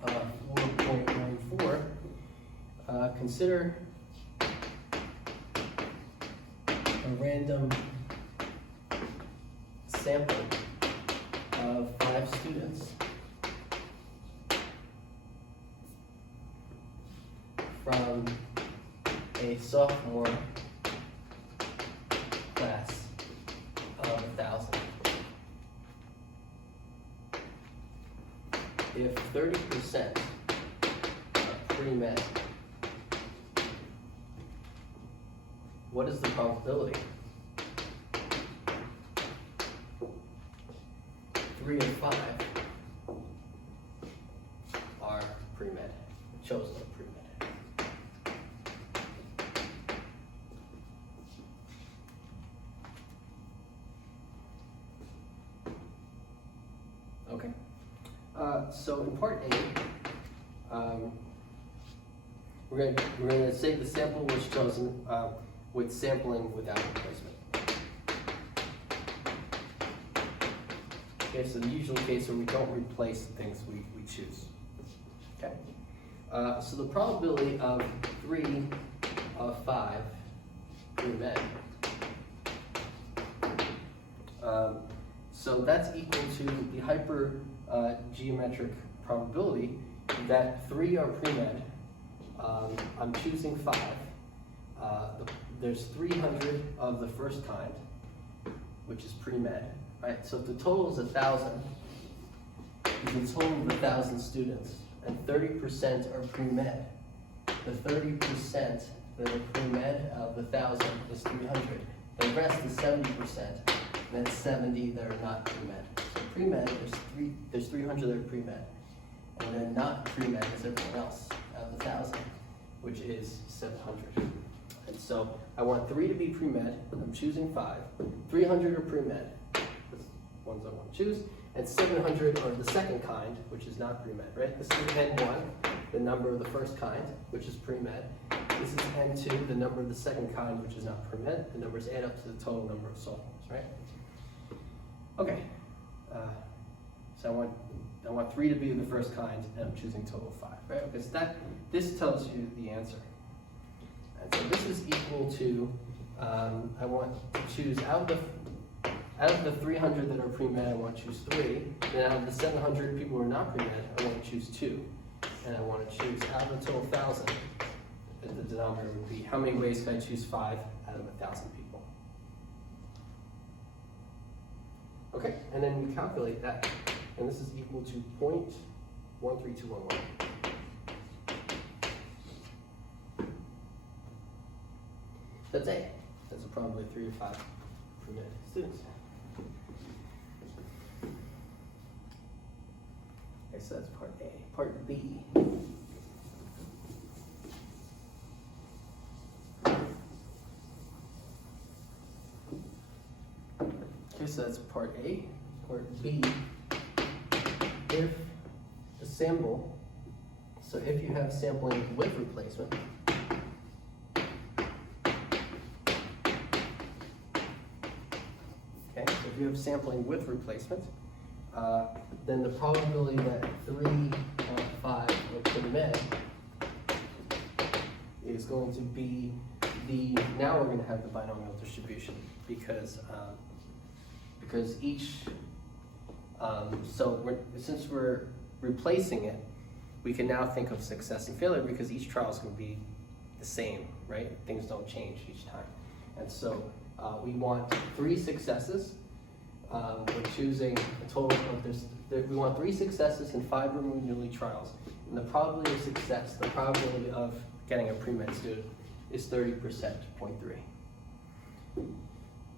4.14, consider a random sample of 5 students from a sophomore class of 1,000. If 30% are pre-med, what is the probability? 3 of 5 are pre-med, chosen as pre-med. Okay. So in part A, we're going to say the sample was chosen with sampling without replacement. Okay, so the usual case where we don't replace the things we choose. Okay. So the probability of 3 of 5 pre-med. So that's equal to the hyper geometric probability that 3 are pre-med. I'm choosing 5. There's 300 of the first kind, which is pre-med, right? So if the total is 1,000, the total of 1,000 students, and 30% are pre-med. The 30% that are pre-med of the 1,000 is 300. The rest is 70%, and then 70 that are not pre-med. So pre-med, there's 300 that are pre-med, and then not pre-med is everyone else out of the 1,000, which is 700. And so I want 3 to be pre-med, I'm choosing 5. 300 are pre-med, that's the ones I want to choose, and 700 are the second kind, which is not pre-med, right? This is N1, the number of the first kind, which is pre-med. This is N2, the number of the second kind, which is not pre-med. The numbers add up to the total number of sophomores, right? Okay, so I want 3 to be the first kind, and I'm choosing total of 5, right? Because this tells you the answer. And so this is equal to, I want to choose out of the 300 that are pre-med, I want to choose 3. Then out of the 700 people who are not pre-med, I want to choose 2. And I want to choose out of the total 1,000, the denominator would be, how many ways can I choose 5 out of 1,000 people? Okay, and then we calculate that. And this is equal to 0.13211. That's A. That's a probability of 3 to 5 pre-med students. Okay, so that's part A. Part B. Okay, so that's part A. Part B. If the sample, so if you have sampling with replacement, okay, so if you have sampling with replacement, then the probability that 3 of 5 are pre-med is going to be now we're going to have the binomial distribution because each, since we're replacing it, we can now think of success and failure because each trial is going to be the same, right? Things don't change each time. And so we want 3 successes. We're choosing a total of, we want 3 successes and 5 removed newly trials. And the probability of success, the probability of getting a pre-med student is 30%, 0.3.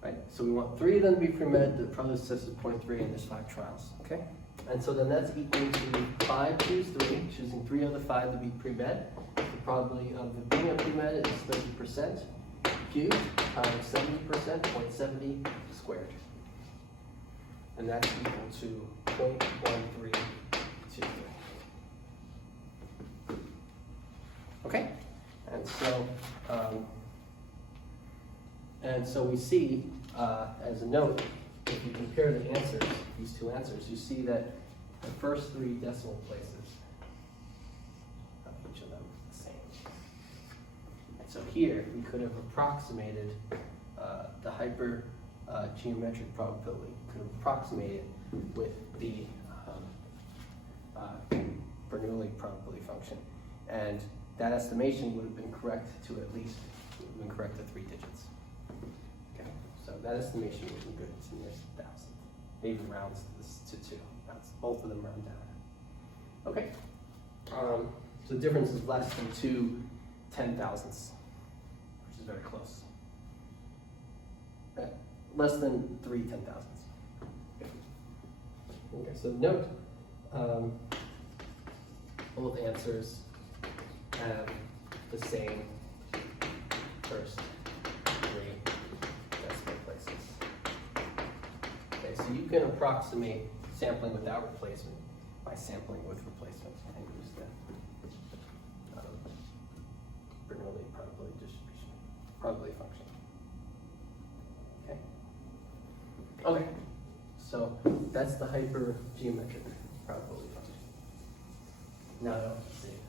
Right? So we want 3 of them to be pre-med, the probability of success is 0.3, and there's 5 trials, okay? And so then that's equal to 5 choose 3, choosing 3 of the 5 to be pre-med. The probability of it being a pre-med is 30% cubed times 70%, 0.70 squared. And that's equal to 0.1323. Okay? And so we see, as a note, if you compare the answers, these 2 answers, you see that the first 3 decimal places of each of them are the same. And so here, we could have approximated the hyper geometric probability, could have approximated with the Bernoulli probability function. And that estimation would have been correct to at least we've been correct to 3 digits. Okay, so that estimation wasn't good. It's near 1,000. It even rounds this to 2. That's both of them round down. Okay, so the difference is less than 2 10,000ths, which is very close. Less than 3 10,000ths. Okay, so note, both answers have the same first 3 decimal places. Okay, so you can approximate sampling without replacement by sampling with replacement and use the Bernoulli probability distribution, probability function. Okay. Okay. So that's the hypergeometric probability function. Now I don't have to see it.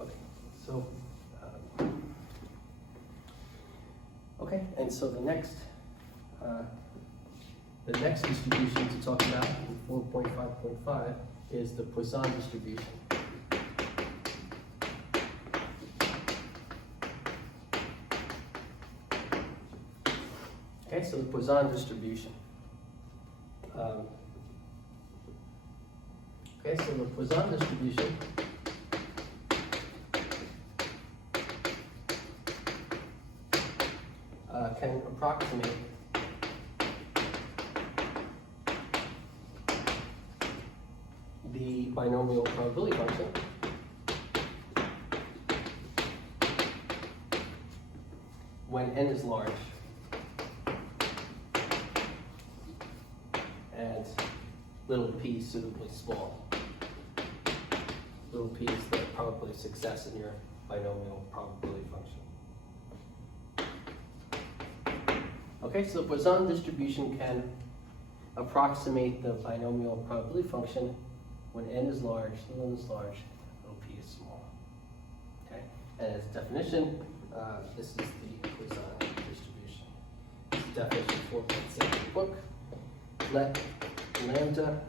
Okay. So okay, and so the next distribution to talk about in 4.5.5 is the Poisson distribution. Okay, so the Poisson distribution. Okay, so the Poisson distribution can approximate the binomial probability function when n is large and little p suitably small. Little p is the probability of success in your binomial probability function. Okay, so the Poisson distribution can approximate the binomial probability function when n is large, little n is large, little p is small. Okay, and as definition, this is the Poisson distribution. This is definition 4.6 in the book. Let lambda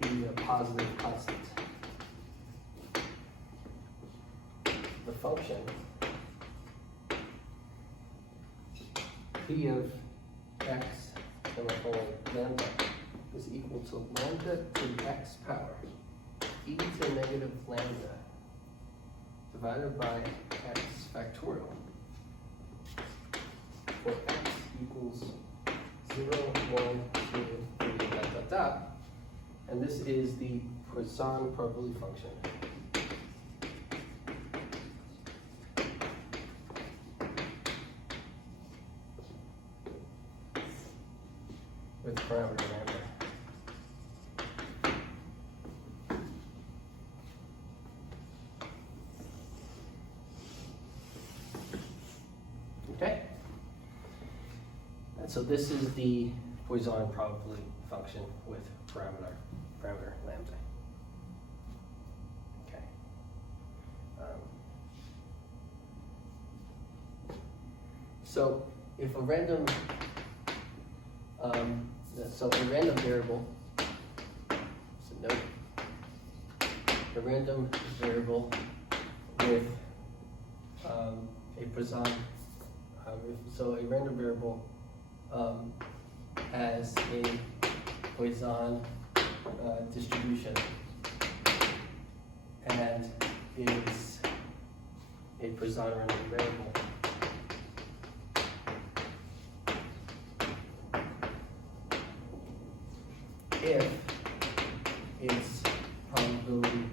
be a positive constant. The function p of x semicolon lambda is equal to lambda to x power e to negative lambda divided by x factorial for x equals 0, 1, 2, 3, dot, dot, dot. And this is the Poisson probability function. With parameter lambda. Okay? And so this is the Poisson probability function with parameter lambda. Okay. So if a random variable, so note, a random variable with a Poisson, so a random variable has a Poisson distribution and is a Poisson random variable. If its probability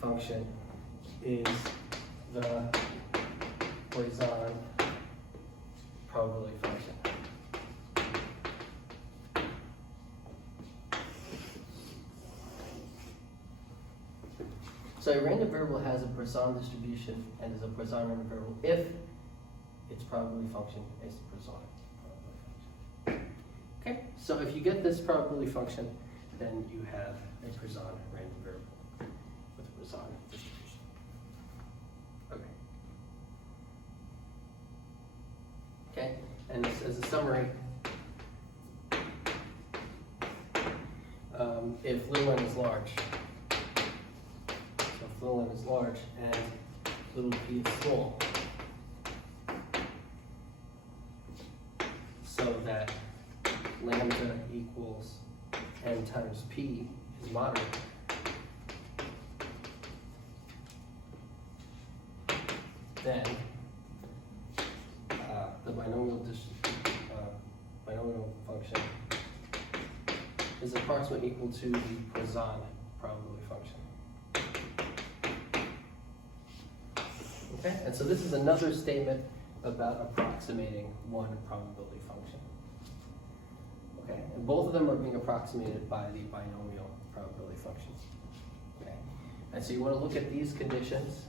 function is the Poisson probability function. So a random variable has a Poisson distribution and is a Poisson random variable if its probability function is the Poisson probability function. Okay, so if you get this probability function, then you have a Poisson random variable with a Poisson distribution. Okay. Okay, and as a summary, if little n is large, so if little n is large and little p is small, so that lambda equals n times p is moderate, then the binomial function is approximately equal to the Poisson probability function. Okay, and so this is another statement about approximating one probability function. Okay, and both of them are being approximated by the binomial probability function. Okay, and so you want to look at these conditions.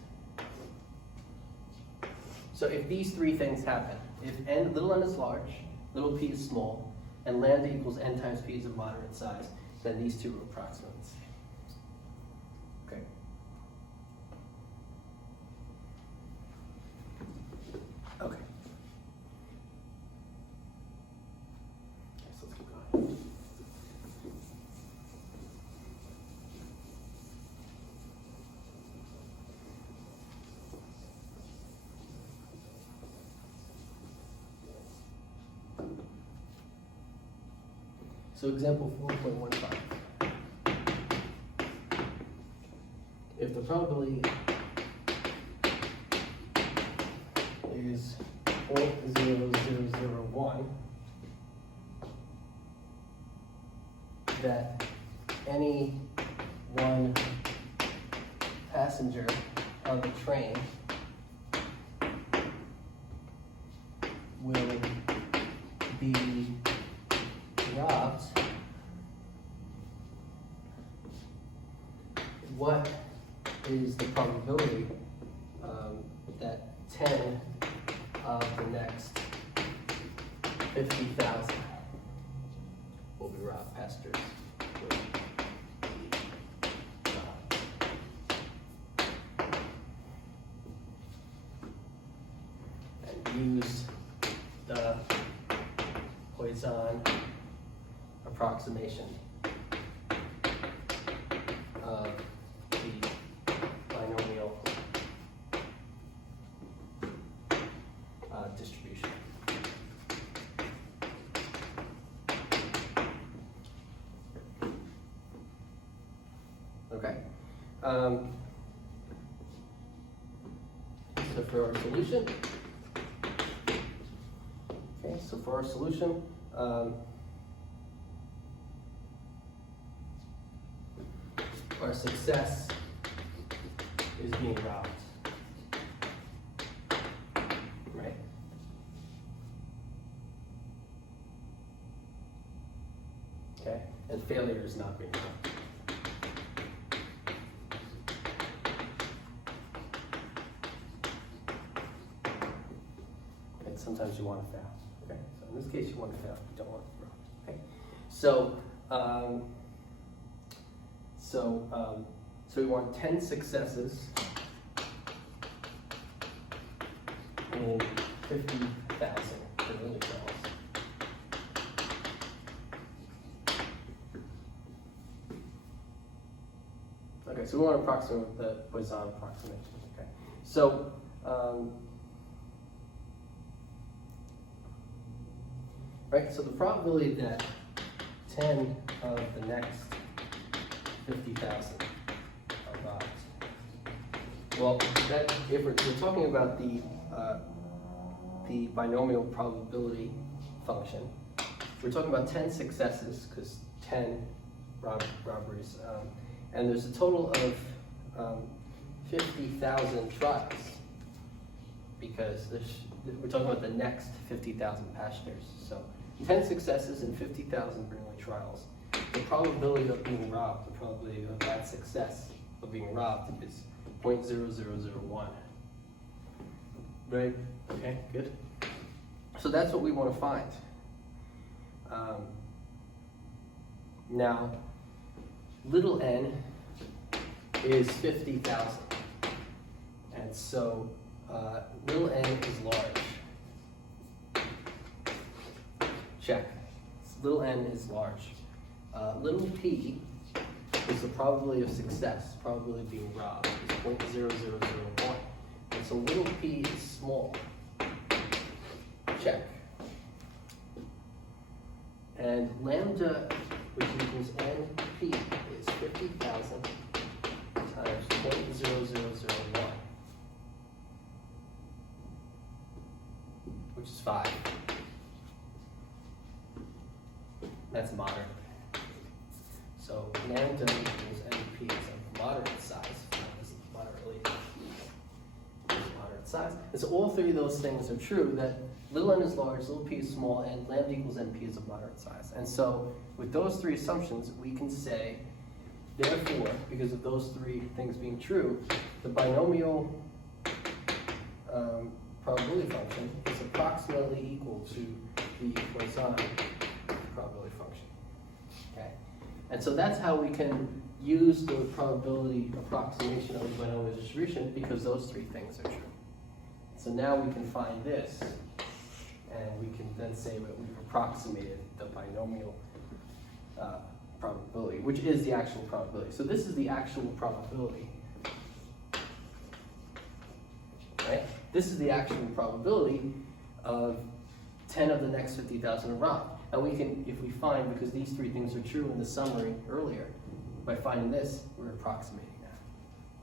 So if these three things happen, if little n is large, little p is small, and lambda equals n times p is a moderate size, then these two are approximates. Okay. Okay. So let's keep going. So example 4.15. If the probability is 0.0001, that any one passenger on the train will be robbed, what is the probability that 10 of the next 50,000 will be robbed, passengers will be robbed? And use the Poisson approximation of the binomial distribution. Okay. So for our solution, our success is being robbed, right? Okay, and failure is not being robbed. And sometimes you want to fail. Okay, so in this case you want to fail, you don't want to be robbed. Okay, so we want 10 successes in 50,000 early trials. Okay, so we want to approximate the Poisson approximation. Okay, so right, so the probability that 10 of the next 50,000 are robbed. Well, that if we're talking about the binomial probability function, we're talking about 10 successes because 10 robberies, and there's a total of 50,000 trials because we're talking about the next 50,000 passengers. So 10 successes and 50,000 Bernoulli trials. The probability of being robbed, the probability of that success of being robbed is 0.0001. Right? Okay, good. So that's what we want to find. Now, little n is 50,000. And so little n is large. Check. Little n is large. Little p is the probability of success, probability of being robbed, is 0.0001. And so little p is small. Check. And lambda, which equals np, is 50,000 times 0.0001, which is 5. That's moderate. So lambda equals np is a moderate size. This is moderate size. And so all three of those things are true, that little n is large, little p is small, and lambda equals np is a moderate size. And so with those three assumptions, we can say, therefore, because of those three things being true, the binomial probability function is approximately equal to the Poisson probability function. Okay? And so that's how we can use the probability approximation of the binomial distribution, because those three things are true. So now we can find this, and we can then say that we've approximated the binomial probability, which is the actual probability. So this is the actual probability, right? This is the actual probability of 10 of the next 50,000 around. And we can, if we find, because these three things are true in the summary earlier, by finding this, we're approximating that.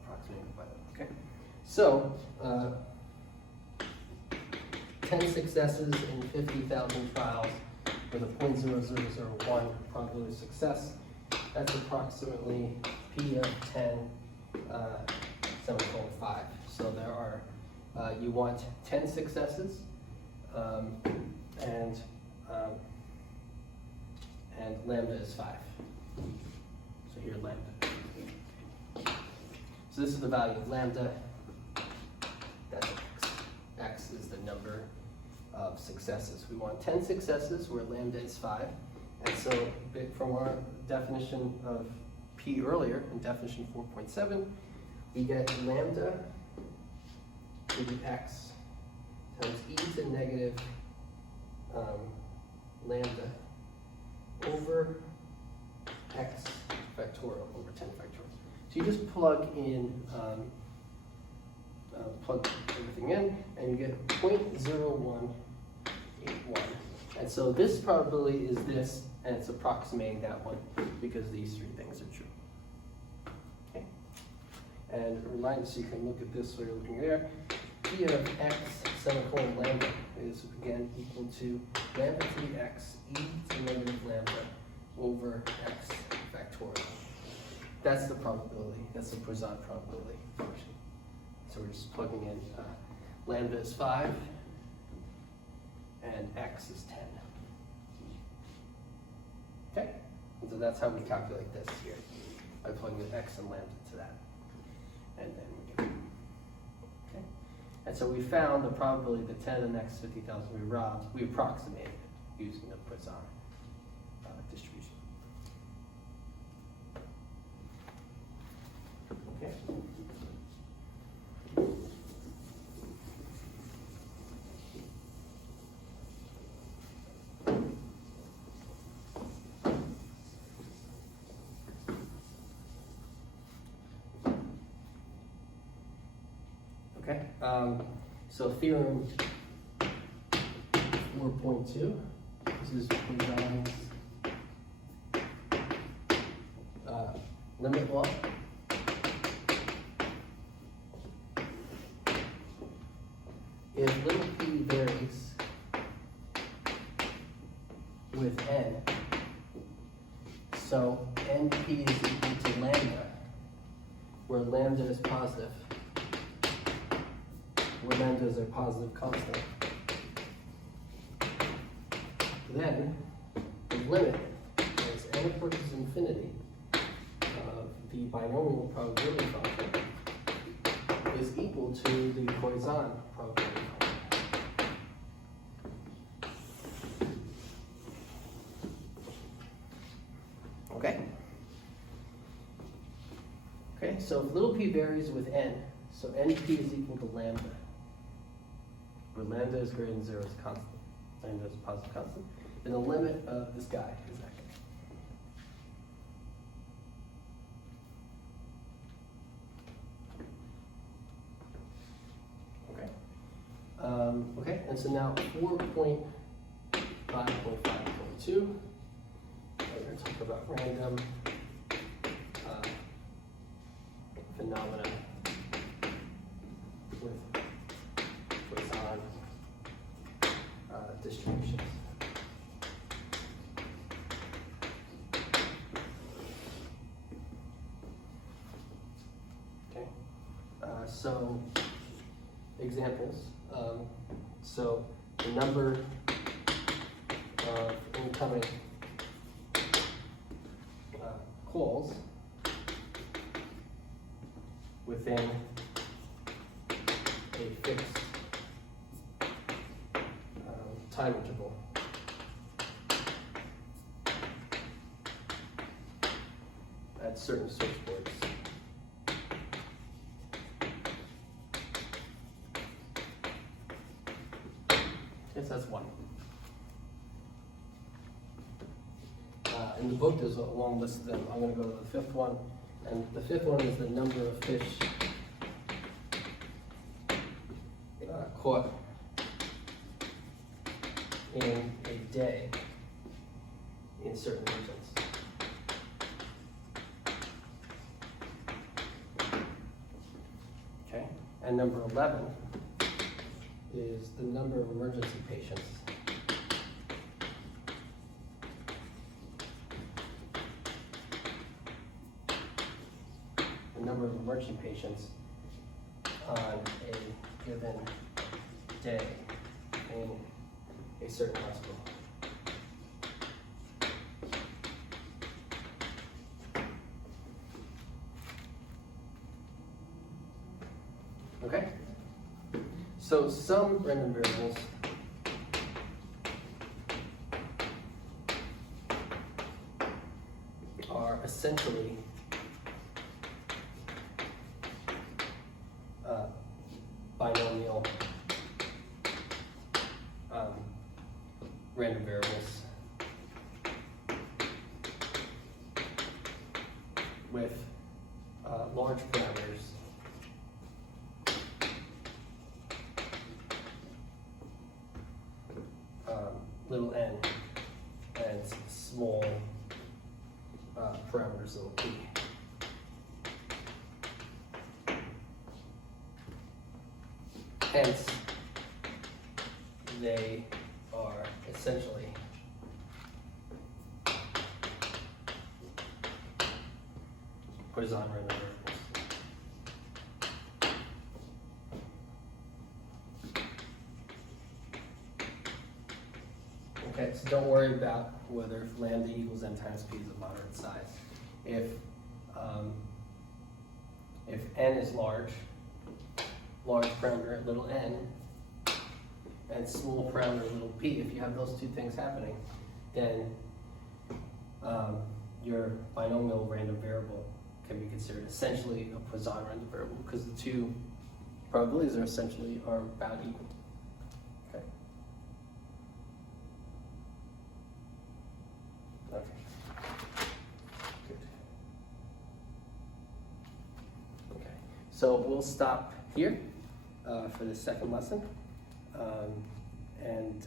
Approximating by that, okay? So, 10 successes in 50,000 trials with a 0.0001 probability of success. That's approximately P of 10, 7.5. So there are, you want 10 successes, and lambda is 5. So here lambda. So this is the value of lambda. That's x. X is the number of successes. We want 10 successes where lambda is 5. And so from our definition of P earlier, in definition 4.7, we get lambda to the x times e to negative lambda over x factorial over 10 factorial. So you just plug in, plug everything in, and you get 0.0181. And so this probability is this, and it's approximating that one because these three things are true. Okay. And a reminder, so you can look at this while you're looking there. P of x semicolon lambda is again equal to lambda to the x e to negative lambda over x factorial. That's the probability. That's the Poisson probability function. So we're just plugging in lambda is 5 and x is 10. Okay? And so that's how we calculate this here, by plugging in x and lambda to that. And then we get, okay? And so we found the probability that 10 of the next 50,000 we robbed, we approximated it using the Poisson distribution. Okay. Okay. So theorem 4.2. This is Poisson's limit law. If little p varies with n, so np is equal to lambda, where lambda is positive, where lambda is a positive constant, then the limit as n approaches infinity of the binomial probability function is equal to the Poisson probability function. Okay? Okay, so if little p varies with n, so np is equal to lambda, where lambda is greater than 0 is a constant, lambda is a positive constant, then the limit of this guy is that guy. Okay, and so now 4.5.5.2, we're going to talk about random phenomena with Poisson distributions. Okay, so examples. So the number of incoming calls within a fixed time interval at certain switchboards. Yes, that's one. In the book, there's a long list of them. I'm going to go to the fifth one. And the fifth one is the number of fish caught in a day in certain regions. Okay, and number 11 is the number of emergency patients on a given day in a certain hospital. Okay? So some random variables are essentially binomial random variables with large parameters little n and small parameters little p. Hence, they are essentially Poisson random variables. Okay, so don't worry about whether if lambda equals n times p is a moderate size. If n is large parameter little n, and small parameter little p, if you have those two things happening, then your binomial random variable can be considered essentially a Poisson random variable because the two probabilities are about equal. Okay. Okay. Good. Okay. So we'll stop here for the second lesson, and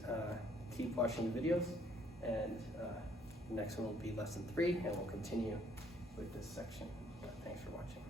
keep watching the videos, and the next one will be lesson 3, and we'll continue with this section. Thanks for watching.